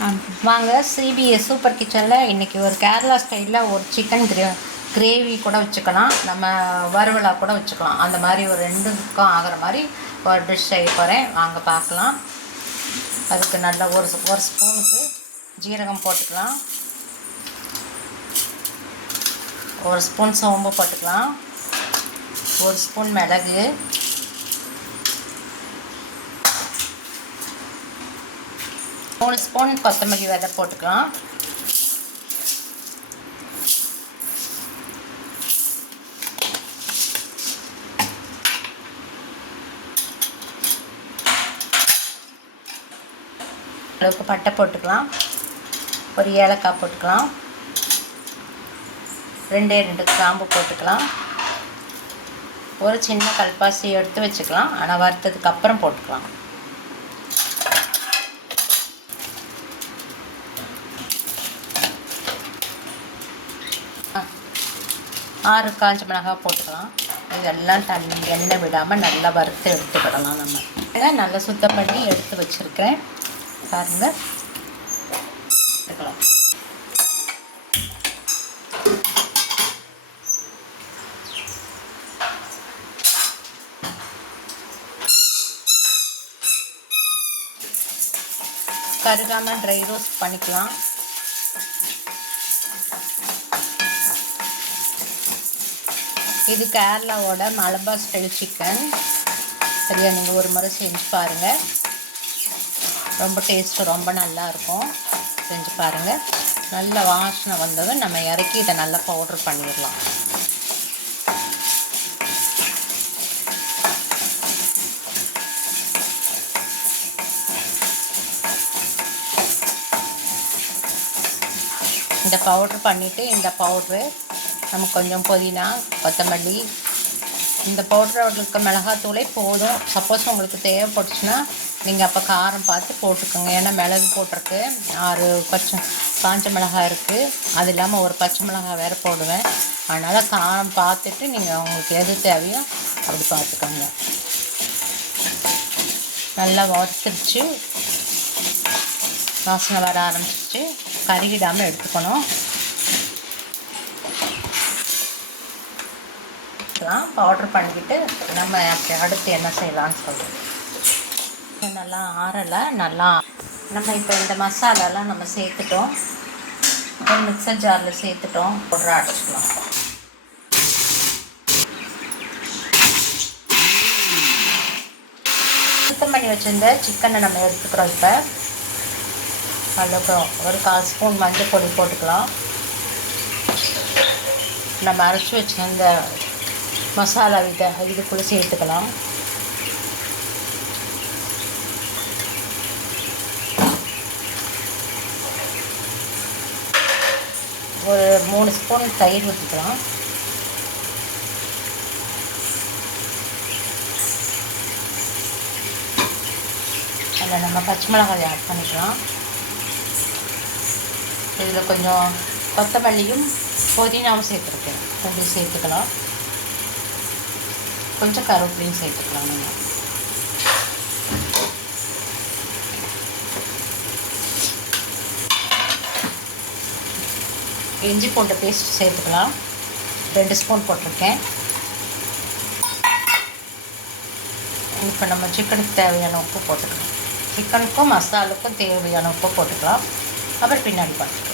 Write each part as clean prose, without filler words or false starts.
வாங்க CBS super கிச்சனில் இன்றைக்கி ஒரு கேரளா ஸ்டைலில் ஒரு சிக்கன் கிரேவி கூட வச்சுக்கலாம், நம்ம வறுவலாக கூட வச்சுக்கலாம். அந்த மாதிரி ஒரு ரெண்டுக்கும் ஆகிற மாதிரி ஒரு டிஷ் செய்ய போகிறேன். வாங்க பார்க்கலாம். அதுக்கு நல்ல ஒரு ஸ்பூனுக்கு ஜீரகம் போட்டுக்கலாம், ஒரு ஸ்பூன் சோம்பு போட்டுக்கலாம், ஒரு ஸ்பூன் மிளகு, மூணு ஸ்பூன் கொத்தமல்லி விதை போட்டுக்கலாம், அளவுக்கு பட்டை போட்டுக்கலாம், ஒரு ஏலக்காய் போட்டுக்கலாம், ரெண்டு கிராம்பு போட்டுக்கலாம், ஒரு சின்ன கல்பாசி எடுத்து வச்சுக்கலாம், ஆனால் வறுத்ததுக்கு அப்புறம் போட்டுக்கலாம். 6 காஞ்ச மிளகாய் போட்டுக்கலாம். இதெல்லாம் எண்ணெய் விடாமல் நல்லா வறுத்து எடுத்துக்கிடலாம். நம்ம நல்லா சுத்தம் பண்ணி எடுத்து வச்சுருக்கேன் பாருங்கள். எடுக்கலாம். கருகாமல் ட்ரை ரோஸ்ட் பண்ணிக்கலாம். இது கேரளாவோட மலபார் ஸ்டைல் சிக்கன். சரியா, நீங்கள் ஒரு முறை செஞ்சு பாருங்கள், ரொம்ப டேஸ்ட்டு ரொம்ப நல்லாயிருக்கும். செஞ்சு பாருங்கள். நல்ல வாசனை வந்ததும் நம்ம இறக்கி இதை நல்லா பவுட்ரு பண்ணிடலாம். இந்த பவுட்ரு பண்ணிவிட்டு இந்த பவுட்ரு நமக்கு கொஞ்சம் புதினா, கொத்தமல்லி, இந்த பவுடரோட இருக்க மிளகாத்தூளே போதும். சப்போஸ் உங்களுக்கு தேவைப்பட்டுச்சுன்னா நீங்கள் அப்போ காரம் பார்த்து போட்டுக்கோங்க. ஏன்னா மிளகு போட்டிருக்கு, 6 காஞ்ச மிளகாய் இருக்குது, அது இல்லாமல் ஒரு பச்சை மிளகாய் வேறு போடுவேன். அதனால் காரம் பார்த்துட்டு நீங்கள் உங்களுக்கு எது தேவையோ அப்படி பார்த்துக்கோங்க. நல்லா வறுத்துருச்சு, வாசனை வர ஆரம்பிச்சிச்சு. கருகிடாமல் எடுத்துக்கணும். பவுடர் பண்ணிக்கிட்டு நம்ம அடுத்து என்ன செய்யலாம்னு சொல்கிறோம். நல்லா ஆறலை, நல்லா நம்ம இப்போ இந்த மசாலாலாம் நம்ம சேர்த்துட்டோம். ஒரு மிக்சர் ஜாரில் சேர்த்துட்டோம், பவுடரை அடிச்சுக்கலாம். சுத்தம் பண்ணி வச்சுருந்த சிக்கனை நம்ம எடுத்துக்கிறோம். இப்போ அவ்வளோக்கும் ஒரு 1/4 ஸ்பூன் மஞ்சள் பொடி போட்டுக்கலாம். நம்ம அரைச்சி வச்சுருந்த மசாலா இதுக்குள்ளே சேர்த்துக்கலாம். ஒரு 3 ஸ்பூன் தயிர் ஊற்றிக்கலாம். அதில் நம்ம பச்சை மிளகாய் ஆட் பண்ணிக்கலாம். இதில் கொஞ்சம் கொத்தமல்லியும் புதினாவும் சேர்த்துருக்கேன், கொஞ்சம் சேர்த்துக்கலாம். கொஞ்சம் கருவேப்பிலையும் சேர்த்துக்கலாம். நம்ம இஞ்சி பூண்டு பேஸ்ட் சேர்த்துக்கலாம். 2 ஸ்பூன் போட்டிருக்கேன். இப்போ நம்ம சிக்கனுக்கு தேவையான உப்பு போட்டுக்கலாம். சிக்கனுக்கும் மசாலுக்கும் தேவையான உப்பு போட்டுக்கலாம். அப்புறம் பின்னாடி பார்த்துக்கலாம்.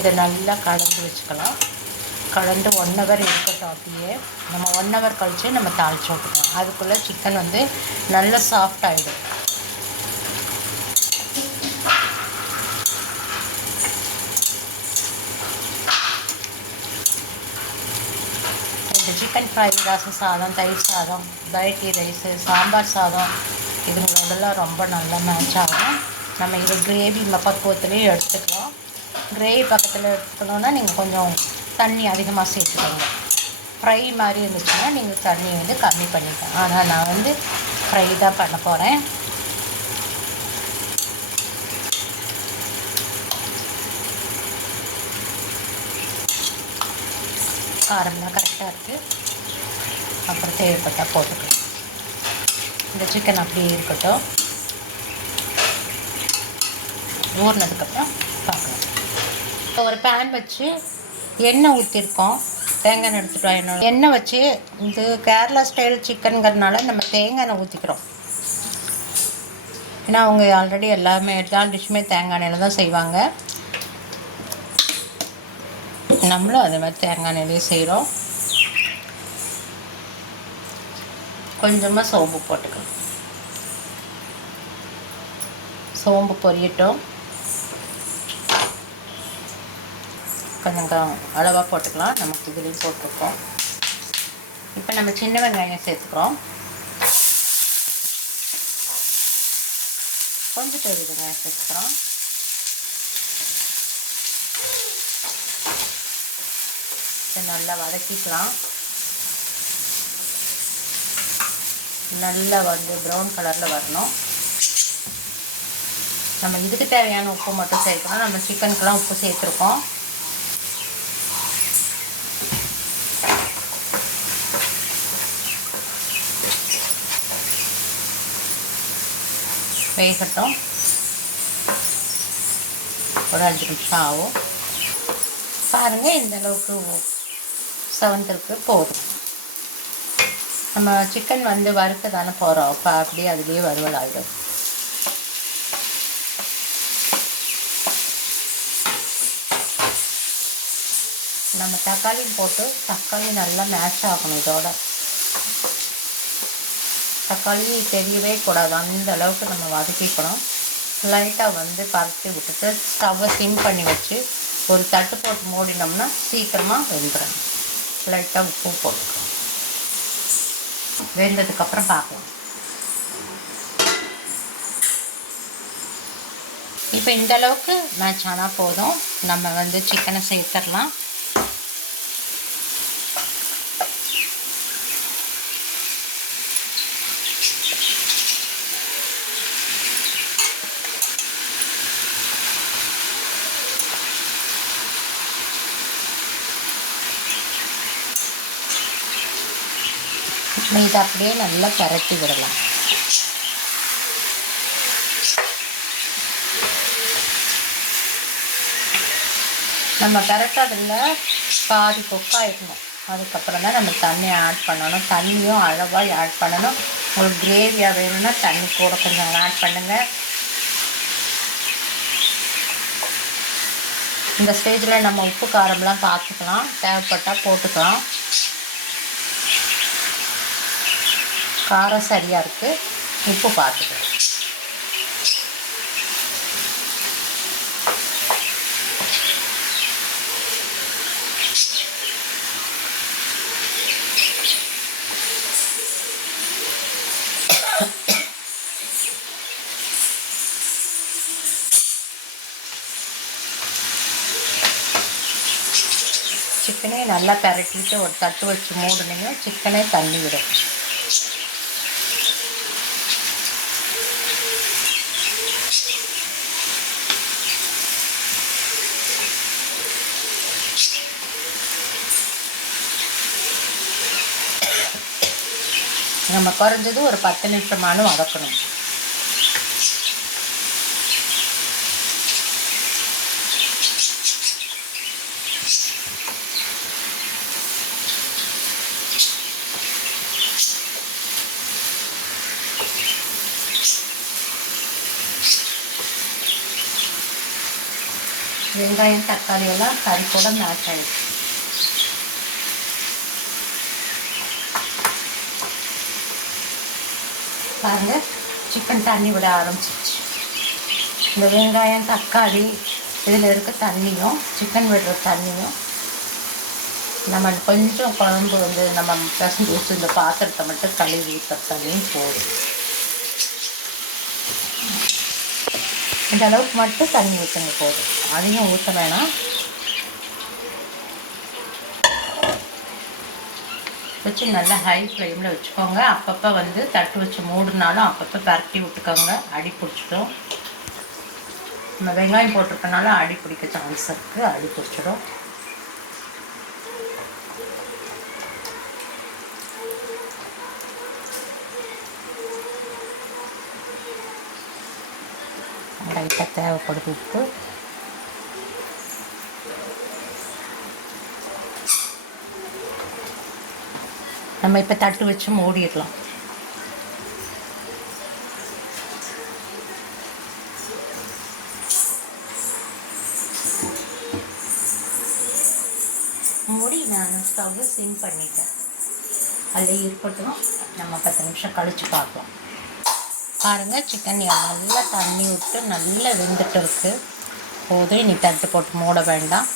இதை நல்லா கலந்து வச்சுக்கலாம். கலந்து 1 ஹவர் இருக்கட்டும். அப்படியே நம்ம 1 ஹவர் கழித்து நம்ம தாளித்து விட்டுக்கலாம். அதுக்குள்ளே சிக்கன் வந்து நல்லா சாஃப்ட் ஆகிடும். இந்த சிக்கன் ஃப்ரை, ரசம் சாதம், தயிர் சாதம், வெரைட்டி ரைஸு, சாம்பார் சாதம், இதுங்களோடலாம் ரொம்ப நல்லா மேட்ச் ஆகும். நம்ம இது கிரேவி பக்குவத்துலேயே எடுத்துக்கலாம். கிரேவி பக்கத்தில் எடுத்துக்கணுன்னா நீங்கள் கொஞ்சம் தண்ணி அதிகமாக சேர்த்துக்கோங்க. ஃப்ரை மாதிரி இருந்துச்சுன்னா நீங்கள் தண்ணி வந்து கம்மி பண்ணிக்கலாம். ஆனால் நான் வந்து ஃப்ரை தான் பண்ண போகிறேன். காரம்லாம் கரெக்டாக இருக்குது. அப்புறம் தேவைப்பட்டால் போட்டுக்கலாம். இந்த சிக்கன் அப்படியே இருக்கட்டும். ஊறினதுக்கப்புறம் பார்க்கலாம். இப்போ ஒரு பேன் வச்சு எண்ணெய் ஊற்றிருக்கோம். தேங்காய் எண்ணெய் எடுத்துகிட்டு வரணும். எண்ணெய் வச்சு இது கேரளா ஸ்டைல் சிக்கனுங்கிறதுனால நம்ம தேங்காய் எண்ணெய் ஊற்றிக்கிறோம். ஏன்னா அவங்க ஆல்ரெடி எல்லா டிஷ்ஷுமே தேங்காய் எண்ணெயில் தான் செய்வாங்க. நம்மளும் அதே மாதிரி தேங்காய் எண்ணெயிலே செய்கிறோம். கொஞ்சமாக சோம்பு போட்டுக்கலாம். சோம்பு பொரியட்டும். கொஞ்சம் அளவாக போட்டுக்கலாம். நமக்கு இதுலேயும் போட்டிருக்கோம். இப்போ நம்ம சின்ன வெங்காயம் சேர்த்துக்கிறோம். கொஞ்சம் பெரிய வெங்காயம் சேர்த்துக்கிறோம். இதை நல்லா வதக்கிக்கலாம். நல்லா ப்ரௌன் கலரில் வரணும். நம்ம இதுக்கு தேவையான உப்பு மட்டும் சேர்க்கணும். நம்ம சிக்கனுக்கெல்லாம் உப்பு சேர்த்துருக்கோம். வேகட்டும். ஒரு 5 நிமிஷம் ஆகும். பாருங்கள், இந்த அளவுக்கு செவந்திருக்கு போதும். நம்ம சிக்கன் வறுக்க தானே போகிறோம். அப்போ அப்படியே அதுலேயே வறுவல் ஆகிடும். நம்ம தக்காளியும் போட்டு தக்காளி நல்லா மேட்ச் ஆகணும். இதோட தக்காளி தெரியவே கூடாது. அந்த அளவுக்கு நம்ம வதக்கிக்கணும். லைட்டாக பரட்டி விட்டுட்டு ஸ்டவ்வை சிம் பண்ணி வச்சு ஒரு தட்டு போட்டு மூடினோம்னா சீக்கிரமாக வெந்துடும். லைட்டாக உப்பு போட்டுக்கணும். வெந்ததுக்கப்புறம் பார்க்கலாம். இப்போ இந்த அளவுக்கு மேட்ச் ஆனால் போதும். நம்ம சிக்கனை சேர்த்துடலாம். இதை அப்படியே நல்லா பரட்டி விடலாம். நம்ம பரட்டாதில் பாதி கொக்காயிடணும். அதுக்கப்புறம் தான் நம்ம தண்ணி ஆட் பண்ணணும். தண்ணியும் அளவாக ஆட் பண்ணணும். உங்களுக்கு கிரேவியாக வேணும்னா தண்ணி கூட கொஞ்சம் ஆட் பண்ணுங்கள். இந்த ஸ்டேஜில் நம்ம உப்பு காரம்லாம் பார்த்துக்கலாம். தேவைப்பட்டால் போட்டுக்கலாம். காரம் சரியாக இருக்குது. உப்பு பார்த்துக்கலாம். சிக்கனே நல்லா பரட்டிட்டு ஒரு தட்டு வச்சு மூடுனீங்கன்னா சிக்கனே தண்ணி விடும். நம்ம குறைஞ்சது ஒரு 10 நிமிஷமானு வதக்கணும். வெங்காயம் தக்காளி எல்லாம் கறி கூட மேட்ச் ஆகிடுச்சு. பாருங்கள், சிக்கன் தண்ணி விட ஆரம்பிச்சிச்சு. இந்த வெங்காயம் தக்காளி இதில் இருக்க தண்ணியும் சிக்கன் விடுற தண்ணியும் நம்ம கொஞ்சம் குழம்பு நம்ம பிசைஞ்சு வச்சு இந்த பாத்திரத்தை மட்டும் கழுவி தண்ணியும் போடும். இந்த அளவுக்கு மட்டும் தண்ணி ஊற்றுங்க போதும். அதிகம் ஊற்ற வேணாம். வச்சு நல்லா ஹை ஃப்ளேமில் வச்சுக்கோங்க. அப்பப்போ தட்டு வச்சு மூடுனாலும் அப்பப்போ பரட்டி விட்டுக்கோங்க. அடி பிடிச்சிடும். நம்ம வெங்காயம் போட்டிருக்கனால அடி பிடிக்க சான்ஸ் இருக்குது. அடி பிடிச்சிடும். லைட்டாக தேவைப்படுது உப்பு. நம்ம இப்போ தட்டு வச்சு மூடிடலாம். மூடி நான் ஸ்டவ்வை சிம் பண்ணிட்டேன். அதில் இருக்கட்டும், நம்ம 10 நிமிஷம் கழித்து பார்க்கலாம். பாருங்கள், சிக்கன் நல்லா தண்ணி விட்டு நல்லா வெந்துட்டு இருக்குது. போதும், இனி தட்டு போட்டு மூட வேண்டாம்.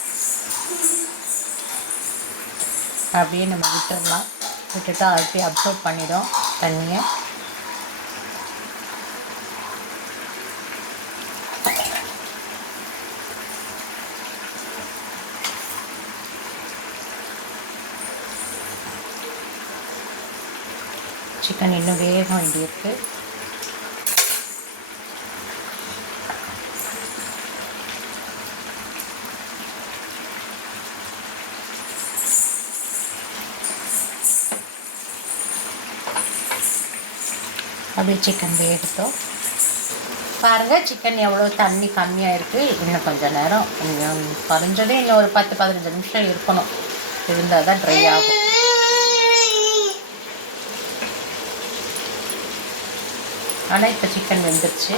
அப்படியே நம்ம விட்டுடலாம். விட்டுட்டு அப்படியே அப்சர்வ் பண்ணிடும் தண்ணியை. சிக்கன் இன்னும் வேக வேண்டியிருக்கு. அப்படியே சிக்கன் வேகட்டும். பாருங்கள், சிக்கன் எவ்வளோ தண்ணி கம்மியாக இருக்குது. இன்னும் கொஞ்சம் நேரம், கொஞ்சம் குறைஞ்சதே இன்னும் ஒரு 10-15 நிமிஷம் இருக்கணும். இருந்தால் தான் ட்ரை ஆகும். ஆனால் இப்போ சிக்கன் வெந்துருச்சு.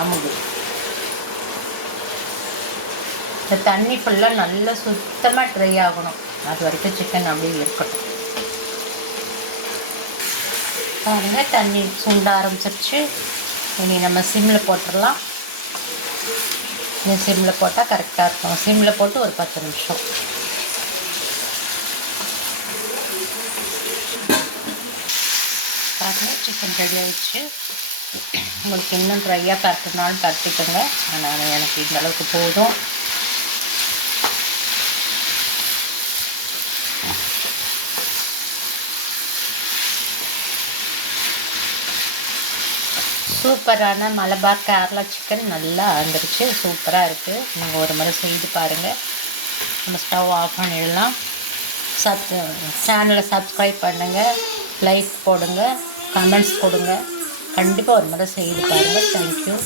அமுகு இந்த தண்ணி ஃபுல்லாக நல்லா சுத்தமாக ட்ரை ஆகணும். அது வரைக்கும் சிக்கன் அப்படியே இருக்கட்டும். பாருங்கள், தண்ணி சுண்ட ஆரம்பிச்சிருச்சு. இனி நம்ம சிம்மில் போட்டுடலாம். இனி சிம்மில் போட்டால் கரெக்டாக இருக்கும். சிம்மில் போட்டு ஒரு 10 நிமிஷம். பாருங்கள், சிக்கன் ரெடி ஆகிடுச்சு. உங்களுக்கு இன்னும் ட்ரையாக தட்டுனாலும் தட்டிக்கோங்க. ஆனால் எனக்கு இந்த அளவுக்கு போதும். சூப்பரான மலபார் கேரளா சிக்கன் நல்லா வந்துருச்சு. சூப்பராக இருக்குது. நீங்கள் ஒரு முறை செய்து பாருங்கள். நம்ம ஸ்டவ் ஆஃப் பண்ணிடலாம். சேனலை சப்ஸ்கிரைப் பண்ணுங்கள், லைக் போடுங்க, கமெண்ட்ஸ் கொடுங்க. கண்டிப்பாக ஒரு முறை செய்து பாருங்கள். தேங்க்யூ.